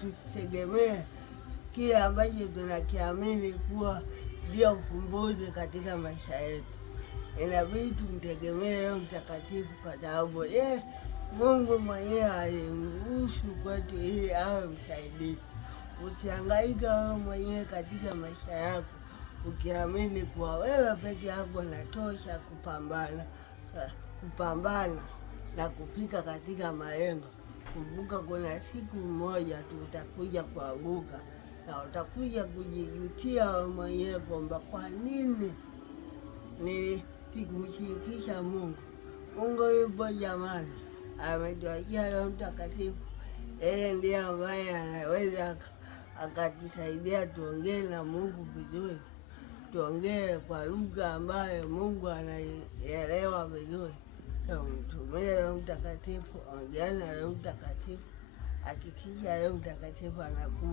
tusitegemee kile ambacho tunakiamini kuwa ndio ufumbuzi katika maisha yetu. Inabidi tumtegemee Roho Mtakatifu kwa sababu Mungu mwenyewe alimruhusu kwetu ili awe msaidizi. Usihangaika wewe mwenyewe katika maisha yako ukiamini kuwa wewe peke yako unatosha kupambana na kufika katika malengo. Kumbuka kuna siku moja tu utakuja kuanguka na utakuja kujijutia wewe mwenyewe kwamba kwa nini sikumshirikisha Mungu. Mungu yupo jamani, ametuachia Roho Mtakatifu. Yeye ndiye ambaye anaweza akatusaidia tuongee na Mungu vizuri, tuongee kwa lugha ambayo Mungu anaielewa vizuri. Mtumie Roho Mtakatifu, ongea na Roho Mtakatifu, hakikisha Roho Mtakatifu anakuwa